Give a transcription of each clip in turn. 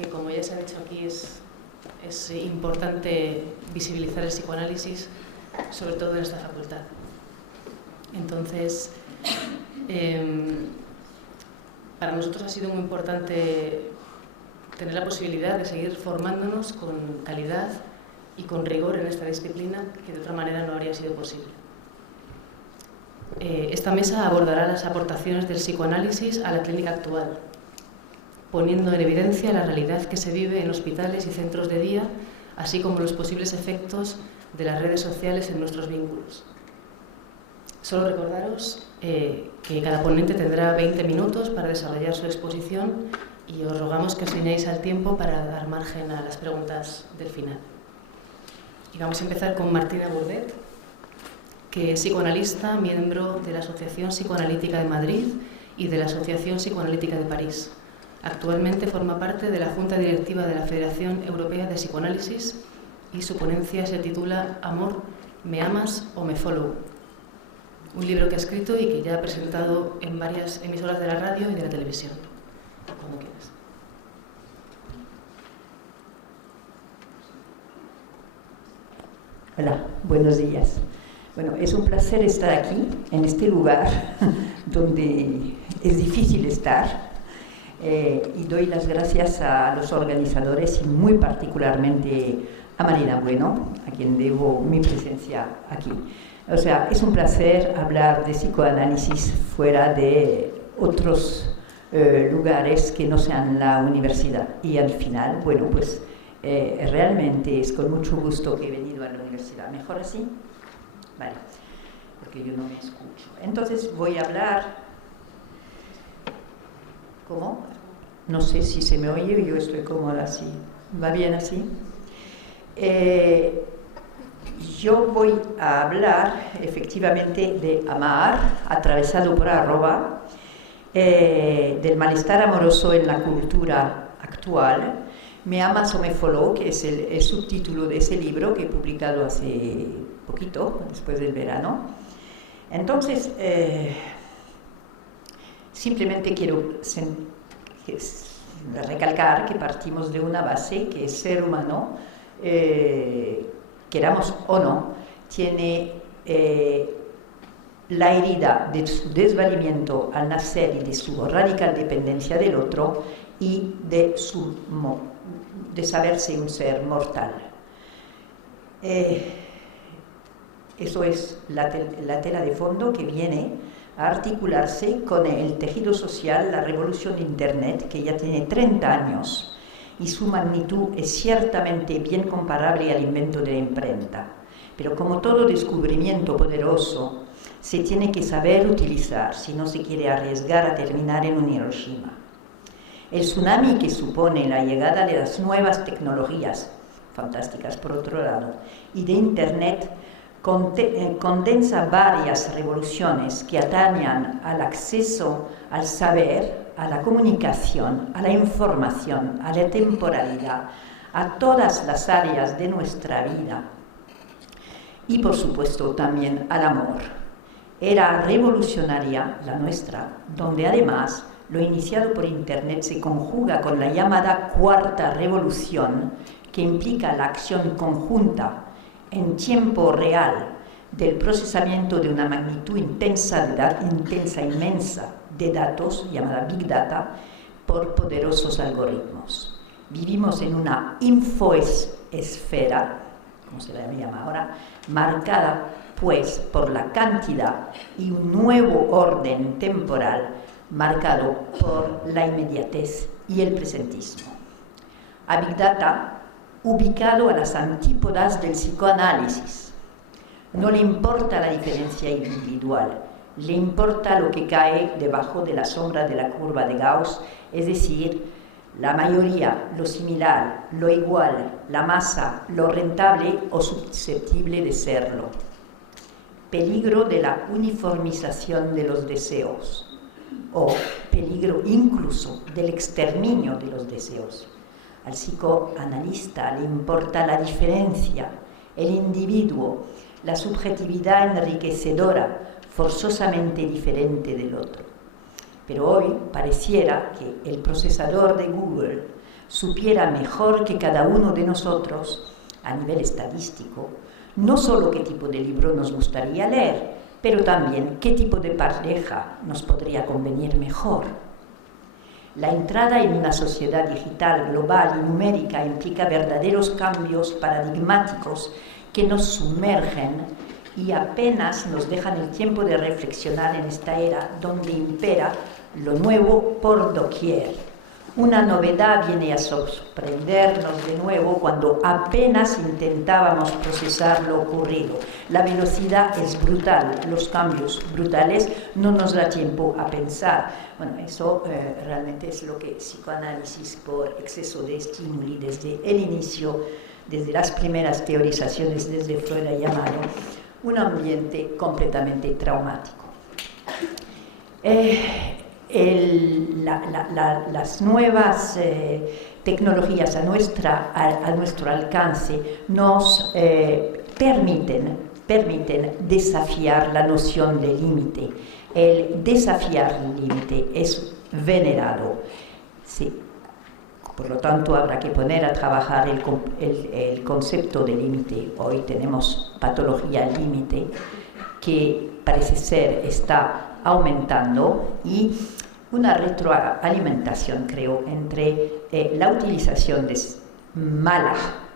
que, como ya se ha dicho aquí, es importante visibilizar el psicoanálisis, sobre todo en esta facultad. Entonces, para nosotros ha sido muy importante tener la posibilidad de seguir formándonos con calidad y con rigor en esta disciplina, que de otra manera no habría sido posible. Esta mesa abordará las aportaciones del psicoanálisis a la clínica actual, poniendo en evidencia la realidad que se vive en hospitales y centros de día, así como los posibles efectos de las redes sociales en nuestros vínculos. Solo recordaros que cada ponente tendrá 20 minutos para desarrollar su exposición y os rogamos que os ciñáis al tiempo para dar margen a las preguntas del final. Y vamos a empezar con Martina Bourdet, que es psicoanalista, miembro de la Asociación Psicoanalítica de Madrid y de la Asociación Psicoanalítica de París. Actualmente forma parte de la Junta Directiva de la Federación Europea de Psicoanálisis y su ponencia se titula Amor, ¿me amas o me follow? Un libro que ha escrito y que ya ha presentado en varias emisoras de la radio y de la televisión. Cuando quieras. Hola, buenos días. Bueno, es un placer estar aquí, en este lugar donde es difícil estar. Y doy las gracias a los organizadores y muy particularmente a Marina Bueno, a quien debo mi presencia aquí. O sea, es un placer hablar de psicoanálisis fuera de otros lugares que no sean la universidad. Y al final, bueno, pues realmente es con mucho gusto que he venido a la universidad. ¿Mejor así? Vale, porque yo no me escucho. Entonces voy a hablar... ¿Cómo? No sé si se me oye o yo estoy cómoda así. ¿Va bien así? Yo voy a hablar efectivamente de amar, atravesado por arroba, del malestar amoroso en la cultura actual. Me amas o me follow, que es el subtítulo de ese libro que he publicado hace poquito, después del verano. Entonces, simplemente quiero recalcar que partimos de una base que el ser humano, queramos o no, tiene la herida de su desvalimiento al nacer y de su radical dependencia del otro y de saberse un ser mortal. Eso es la tela de fondo que viene a articularse con el tejido social, la revolución de Internet, que ya tiene 30 años, y su magnitud es ciertamente bien comparable al invento de la imprenta. Pero como todo descubrimiento poderoso, se tiene que saber utilizar si no se quiere arriesgar a terminar en un Hiroshima. El tsunami que supone la llegada de las nuevas tecnologías, fantásticas por otro lado, y de Internet, condensa varias revoluciones que atañan al acceso al saber, a la comunicación, a la información, a la temporalidad, a todas las áreas de nuestra vida y, por supuesto, también al amor. Era revolucionaria la nuestra, donde además lo iniciado por Internet se conjuga con la llamada cuarta revolución, que implica la acción conjunta en tiempo real del procesamiento de una magnitud inmensa de datos, llamada Big Data, por poderosos algoritmos. Vivimos en una infoesfera, como se la llama ahora, marcada pues por la cantidad y un nuevo orden temporal marcado por la inmediatez y el presentismo. A Big Data, ubicado a las antípodas del psicoanálisis. No le importa la diferencia individual, le importa lo que cae debajo de la sombra de la curva de Gauss, es decir, la mayoría, lo similar, lo igual, la masa, lo rentable o susceptible de serlo. Peligro de la uniformización de los deseos, o peligro incluso del exterminio de los deseos. Al psicoanalista le importa la diferencia, el individuo, la subjetividad enriquecedora, forzosamente diferente del otro. Pero hoy pareciera que el procesador de Google supiera mejor que cada uno de nosotros, a nivel estadístico, no solo qué tipo de libro nos gustaría leer, pero también qué tipo de pareja nos podría convenir mejor. La entrada en una sociedad digital, global y numérica implica verdaderos cambios paradigmáticos que nos sumergen y apenas nos dejan el tiempo de reflexionar en esta era donde impera lo nuevo por doquier. Una novedad viene a sorprendernos de nuevo cuando apenas intentábamos procesar lo ocurrido. La velocidad es brutal, los cambios brutales no nos da tiempo a pensar. Bueno, eso realmente es lo que psicoanálisis por exceso de estímulo desde el inicio, desde las primeras teorizaciones desde Freud ha llamado un ambiente completamente traumático. Las nuevas tecnologías a nuestro alcance nos permiten desafiar la noción de límite. El desafiar el límite es venerado. Sí. Por lo tanto, habrá que poner a trabajar el concepto de límite. Hoy tenemos patología límite que parece ser está aumentando y una retroalimentación, creo, entre la utilización mala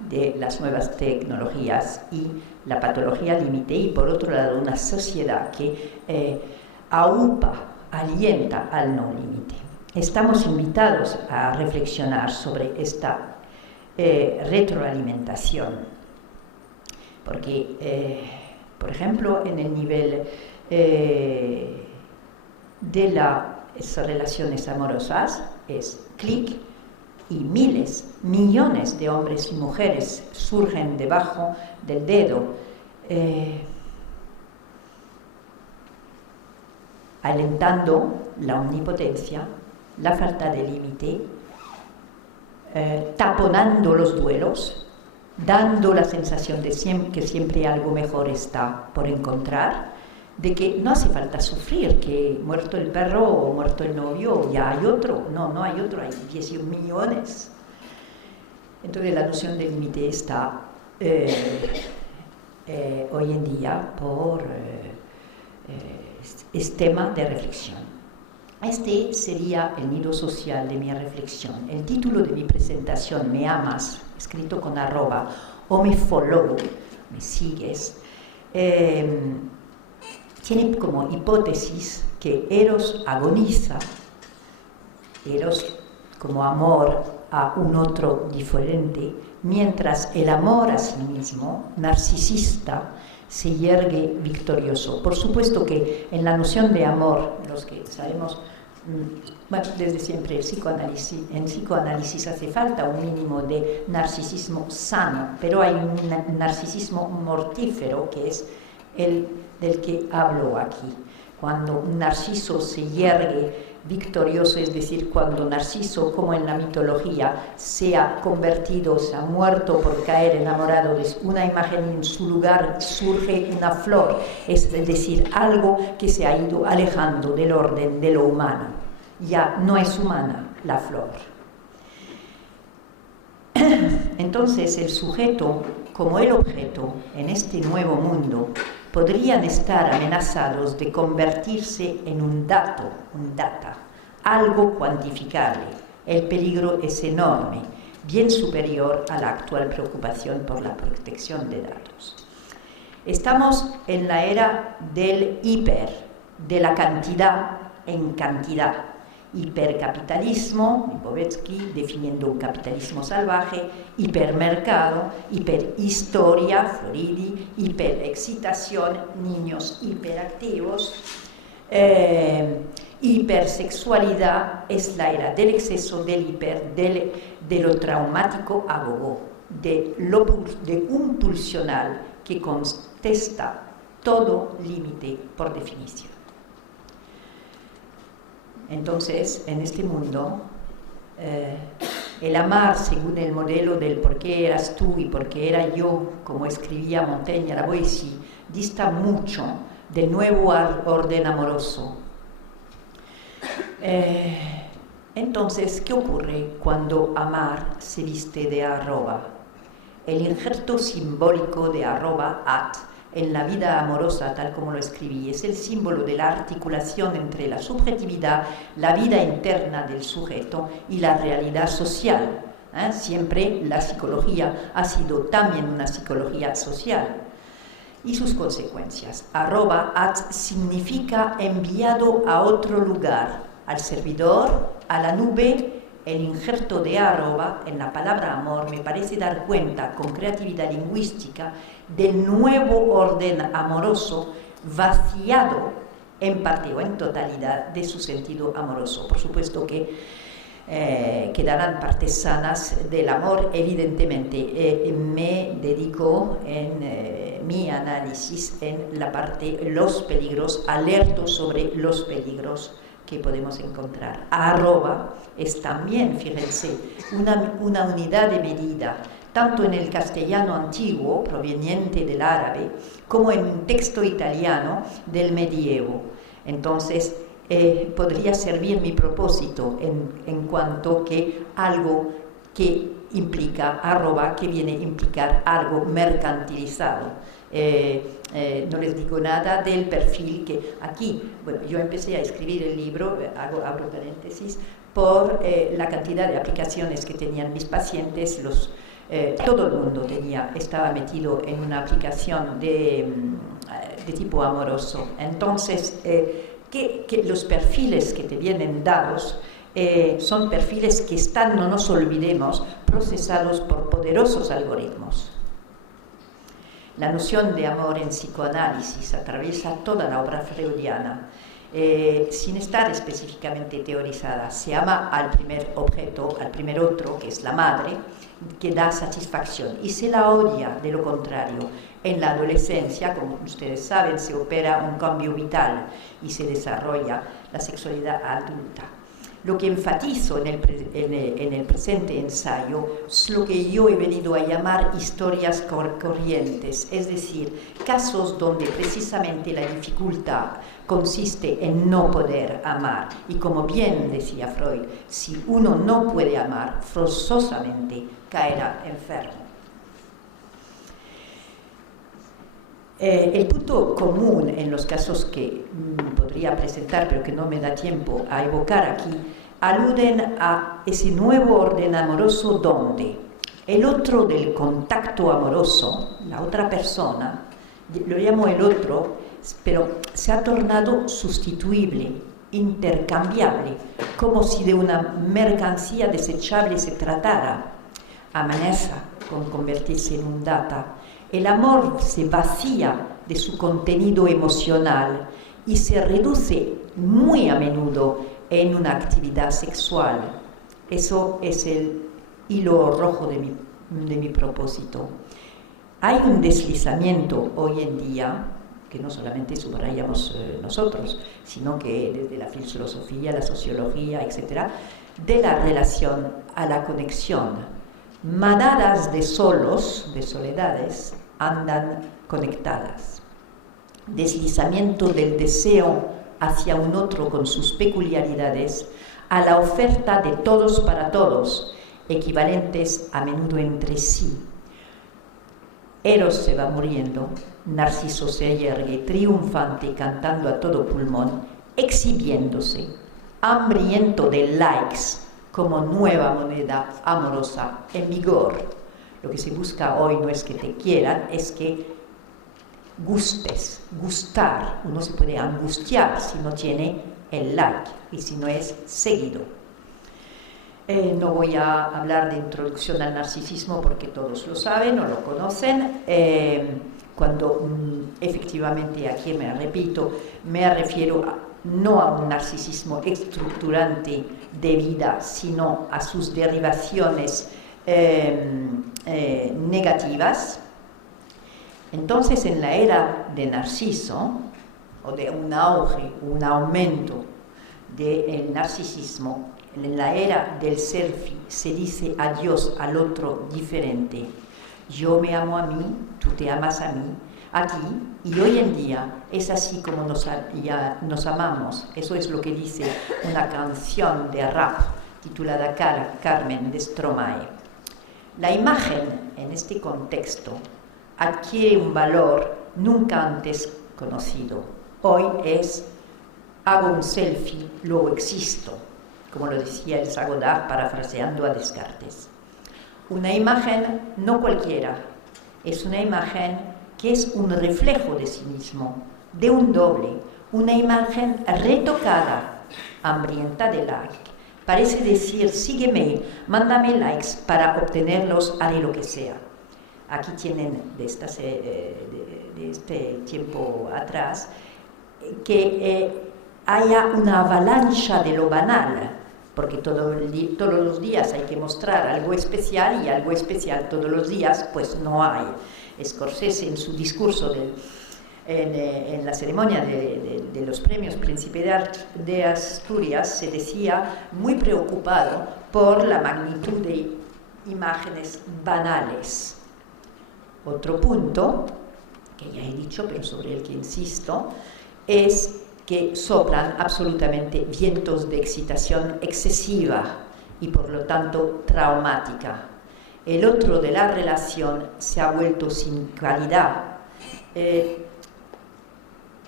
de las nuevas tecnologías y la patología límite, y por otro lado una sociedad que alienta al no límite. Estamos invitados a reflexionar sobre esta retroalimentación, porque, por ejemplo, en el nivel de las relaciones amorosas es clic y millones de hombres y mujeres surgen debajo del dedo, alentando la omnipotencia, la falta de límite, taponando los duelos, dando la sensación de que siempre algo mejor está por encontrar, de que no hace falta sufrir, que muerto el perro o muerto el novio, ya hay otro. No hay otro, hay 10 millones. Entonces la noción de límite está hoy en día es tema de reflexión. Este sería el nido social de mi reflexión. El título de mi presentación, Me amas, escrito con @ o me follow, me sigues, tiene como hipótesis que Eros agoniza, Eros como amor a un otro diferente, mientras el amor a sí mismo, narcisista, se yergue victorioso. Por supuesto que en la noción de amor, los que sabemos, bueno, desde siempre en psicoanálisis hace falta un mínimo de narcisismo sano, pero hay un narcisismo mortífero que es el del que hablo aquí. Cuando un narciso se yergue victorioso, es decir, cuando Narciso, como en la mitología, se ha muerto por caer enamorado de una imagen, en su lugar surge una flor, es decir, algo que se ha ido alejando del orden de lo humano. Ya no es humana la flor. Entonces, el sujeto, como el objeto, en este nuevo mundo, podrían estar amenazados de convertirse en un data, algo cuantificable. El peligro es enorme, bien superior a la actual preocupación por la protección de datos. Estamos en la era del hiper, de la cantidad en cantidad. Hipercapitalismo, Lipovetsky definiendo un capitalismo salvaje, hipermercado, hiperhistoria, Floridi, hiperexcitación, niños hiperactivos, hipersexualidad, es la era del exceso, del hiper, de lo traumático a gogo, de un pulsional que contesta todo límite por definición. Entonces, en este mundo, el amar según el modelo del por qué eras tú y por qué era yo, como escribía Montaigne a la Boétie, dista mucho del nuevo orden amoroso. Entonces, ¿qué ocurre cuando amar se viste de arroba? El injerto simbólico de arroba, at, en la vida amorosa, tal como lo escribí, es el símbolo de la articulación entre la subjetividad, la vida interna del sujeto y la realidad social. Siempre la psicología ha sido también una psicología social. Y sus consecuencias. Arroba, at, significa enviado a otro lugar, al servidor, a la nube. El injerto de arroba en la palabra amor me parece dar cuenta con creatividad lingüística del nuevo orden amoroso vaciado en parte o en totalidad de su sentido amoroso. Por supuesto que quedarán partes sanas del amor, evidentemente. Me dedico en mi análisis en la parte los peligros, alerto sobre los peligros que podemos encontrar. Arroba es también, fíjense, una unidad de medida, tanto en el castellano antiguo, proveniente del árabe, como en un texto italiano del medievo. Entonces, podría servir mi propósito en cuanto que algo que implica arroba, que viene a implicar algo mercantilizado. No les digo nada del perfil que aquí, bueno, yo empecé a escribir el libro, abro paréntesis, por la cantidad de aplicaciones que tenían mis pacientes. Todo el mundo estaba metido en una aplicación de tipo amoroso. Entonces, que los perfiles que te vienen dados son perfiles que están, no nos olvidemos, procesados por poderosos algoritmos. La noción de amor en psicoanálisis atraviesa toda la obra freudiana, sin estar específicamente teorizada. Se ama al primer objeto, al primer otro, que es la madre, que da satisfacción, y se la odia de lo contrario. En la adolescencia, como ustedes saben, se opera un cambio vital y se desarrolla la sexualidad adulta. Lo que enfatizo en el presente ensayo es lo que yo he venido a llamar historias corrientes, es decir, casos donde precisamente la dificultad consiste en no poder amar. Y como bien decía Freud, si uno no puede amar, forzosamente caerá enfermo. El punto común en los casos que podría presentar, pero que no me da tiempo a evocar aquí, aluden a ese nuevo orden amoroso donde el otro del contacto amoroso, la otra persona, lo llamo el otro, pero se ha tornado sustituible, intercambiable, como si de una mercancía desechable se tratara. Amenaza con convertirse en un data. El amor se vacía de su contenido emocional y se reduce muy a menudo en una actividad sexual. Eso es el hilo rojo de mi propósito. Hay un deslizamiento hoy en día, que no solamente subrayamos nosotros, sino que desde la filosofía, la sociología, etc., de la relación a la conexión. Manadas de solos, de soledades, andan conectadas. Deslizamiento del deseo hacia un otro con sus peculiaridades a la oferta de todos para todos, equivalentes a menudo entre sí. Eros se va muriendo, Narciso se yergue triunfante cantando a todo pulmón, exhibiéndose, hambriento de likes como nueva moneda amorosa en vigor. Lo que se busca hoy no es que te quieran, es que gustes, gustar. Uno se puede angustiar si no tiene el like y si no es seguido. No voy a hablar de introducción al narcisismo porque todos lo saben o lo conocen. Cuando efectivamente, aquí me repito, me refiero no a un narcisismo estructurante de vida, sino a sus derivaciones negativas. Entonces, en la era de Narciso, o de un auge, un aumento del narcisismo, en la era del selfie, se dice adiós al otro diferente. Yo me amo a mí, tú te amas a ti, y hoy en día es así como nos amamos. Eso es lo que dice una canción de rap titulada Carmen de Stromae. La imagen en este contexto adquiere un valor nunca antes conocido. Hoy es hago un selfie, luego existo, como lo decía Elsa Godard parafraseando a Descartes. Una imagen no cualquiera, es una imagen que es un reflejo de sí mismo, de un doble, una imagen retocada, hambrienta de like. Parece decir, sígueme, mándame likes, para obtenerlos haré lo que sea. Aquí tienen de este tiempo atrás que haya una avalancha de lo banal, porque todos los días hay que mostrar algo especial, y algo especial todos los días pues no hay. Scorsese en su discurso en la ceremonia de los premios Príncipe de Asturias se decía muy preocupado por la magnitud de imágenes banales. Otro punto, que ya he dicho pero sobre el que insisto, es que soplan absolutamente vientos de excitación excesiva y por lo tanto traumática. El otro de la relación se ha vuelto sin calidad.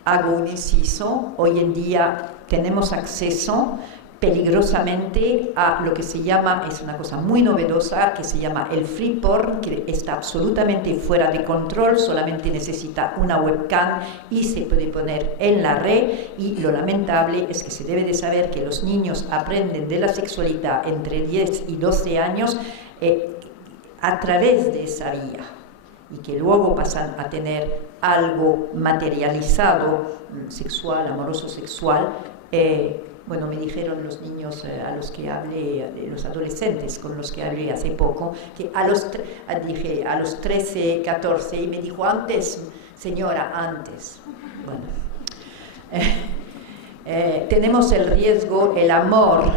Hago un inciso, hoy en día tenemos acceso peligrosamente a lo que se llama, es una cosa muy novedosa, que se llama el free porn, que está absolutamente fuera de control, solamente necesita una webcam y se puede poner en la red, y lo lamentable es que se debe de saber que los niños aprenden de la sexualidad entre 10 y 12 años a través de esa vía, y que luego pasan a tener algo materializado, sexual, amoroso sexual. Bueno, me dijeron los niños a los que hablé, los adolescentes con los que hablé hace poco, que dije a los 13, 14, y me dijo, antes, señora, antes. Bueno, tenemos el riesgo, el amor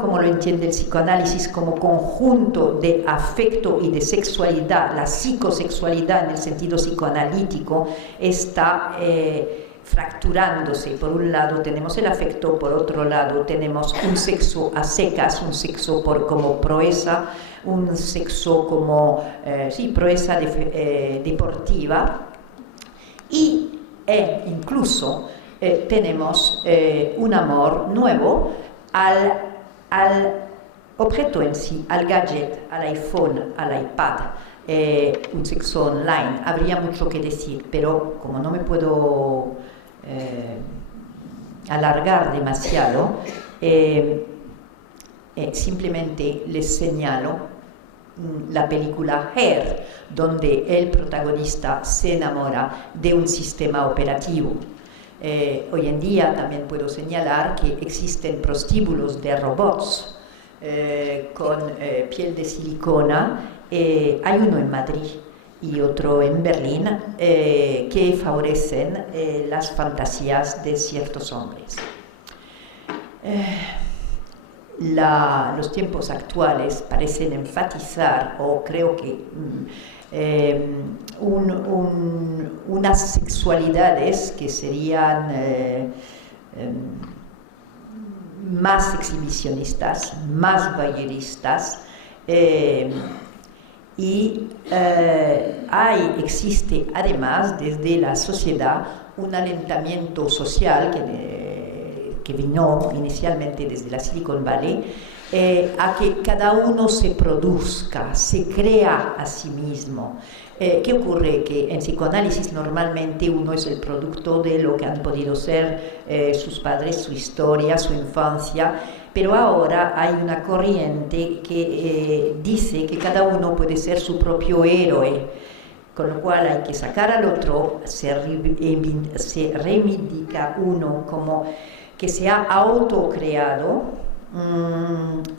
como lo entiende el psicoanálisis, como conjunto de afecto y de sexualidad, la psicosexualidad en el sentido psicoanalítico, está fracturándose. Por un lado tenemos el afecto, por otro lado tenemos un sexo a secas, un sexo como proeza, un sexo como proeza deportiva, y incluso tenemos un amor nuevo al objeto en sí, al gadget, al iPhone, al iPad. Un sexo online. Habría mucho que decir, pero como no me puedo alargar demasiado, simplemente les señalo la película Hair, donde el protagonista se enamora de un sistema operativo. Hoy en día también puedo señalar que existen prostíbulos de robots con piel de silicona. Hay uno en Madrid y otro en Berlín que favorecen las fantasías de ciertos hombres. Los tiempos actuales parecen enfatizar, o creo que unas sexualidades que serían más exhibicionistas, más voyeuristas, existe además desde la sociedad un alentamiento social que vino inicialmente desde la Silicon Valley, a que cada uno se produzca, se crea a sí mismo. ¿Qué ocurre? Que en psicoanálisis normalmente uno es el producto de lo que han podido ser sus padres, su historia, su infancia, pero ahora hay una corriente que dice que cada uno puede ser su propio héroe, con lo cual hay que sacar al otro, se reivindica uno como que se ha autocreado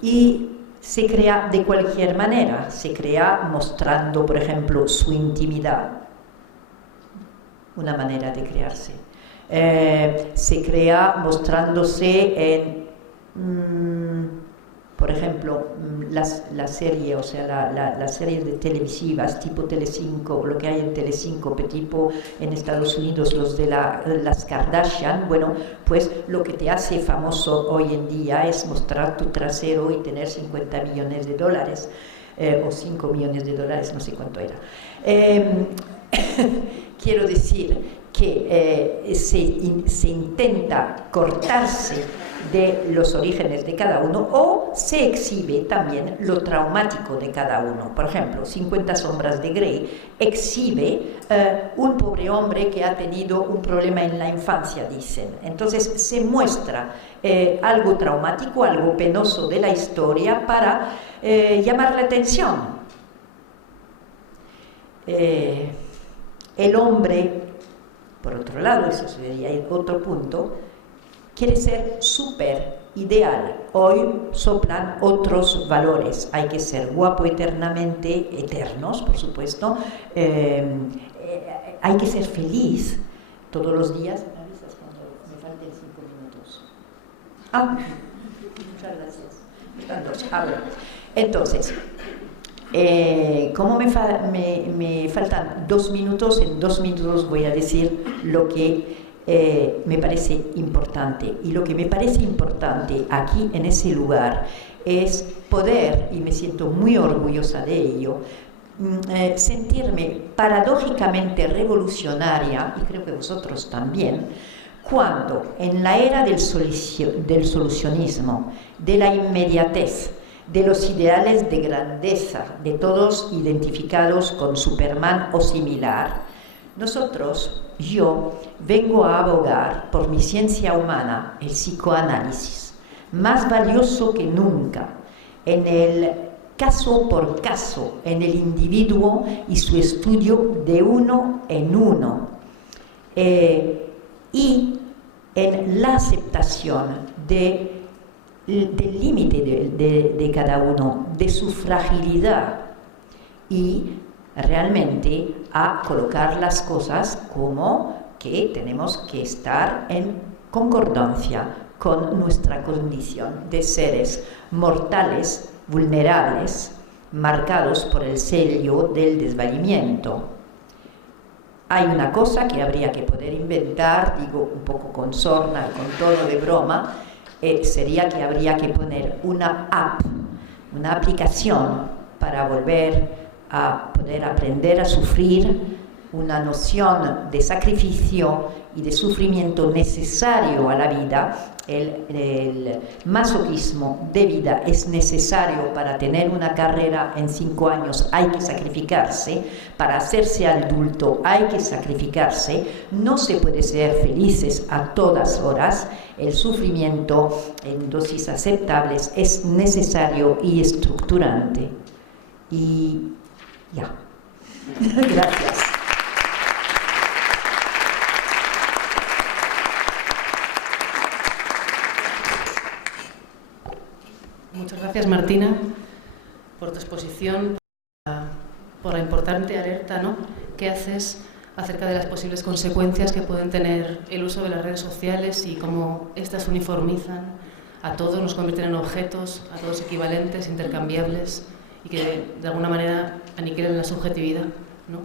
y se crea de cualquier manera, se crea mostrando, por ejemplo, su intimidad, una manera de crearse, se crea mostrándose en Por ejemplo, la serie, o sea, las series de televisivas tipo Telecinco, lo que hay en Telecinco, tipo en Estados Unidos, los de las Kardashian, bueno, pues lo que te hace famoso hoy en día es mostrar tu trasero y tener 50 millones de dólares, o 5 millones de dólares, no sé cuánto era. Quiero decir que se intenta cortarse de los orígenes de cada uno, o se exhibe también lo traumático de cada uno. Por ejemplo, 50 sombras de Grey exhibe un pobre hombre que ha tenido un problema en la infancia, dicen. Entonces se muestra algo traumático, algo penoso de la historia para llamar la atención. El hombre, por otro lado, eso sería otro punto, quiere ser súper ideal. Hoy soplan otros valores. Hay que ser guapo eternamente, eternos, por supuesto. Hay que ser feliz todos los días. ¿Me avisas cuando me falten 5 minutos? Muchas gracias. Están dos. Entonces, como me faltan 2 minutos, en 2 minutos voy a decir lo que me parece importante. Y lo que me parece importante aquí en ese lugar es poder, y me siento muy orgullosa de ello, sentirme paradójicamente revolucionaria, y creo que vosotros también, cuando en la era del solucionismo, de la inmediatez, de los ideales de grandeza, de todos identificados con Superman o similar, yo vengo a abogar por mi ciencia humana, el psicoanálisis, más valioso que nunca, en el caso por caso, en el individuo y su estudio de uno en uno, y en la aceptación del límite de cada uno, de su fragilidad, y realmente a colocar las cosas como que tenemos que estar en concordancia con nuestra condición de seres mortales, vulnerables, marcados por el sello del desvalimiento. Hay una cosa que habría que poder inventar, digo un poco con sorna, con tono de broma, sería que habría que poner una app, una aplicación para volver a poder aprender a sufrir, una noción de sacrificio y de sufrimiento necesario a la vida. El masoquismo de vida es necesario para tener una carrera en 5 años, hay que sacrificarse, para hacerse adulto hay que sacrificarse, no se puede ser felices a todas horas, el sufrimiento en dosis aceptables es necesario y estructurante. Y ya. Gracias. Muchas gracias, Martina, por tu exposición, por la importante alerta, ¿no?, que haces acerca de las posibles consecuencias que pueden tener el uso de las redes sociales y cómo éstas uniformizan a todos, nos convierten en objetos, a todos equivalentes, intercambiables, y que de alguna manera aniquilan la subjetividad, ¿no?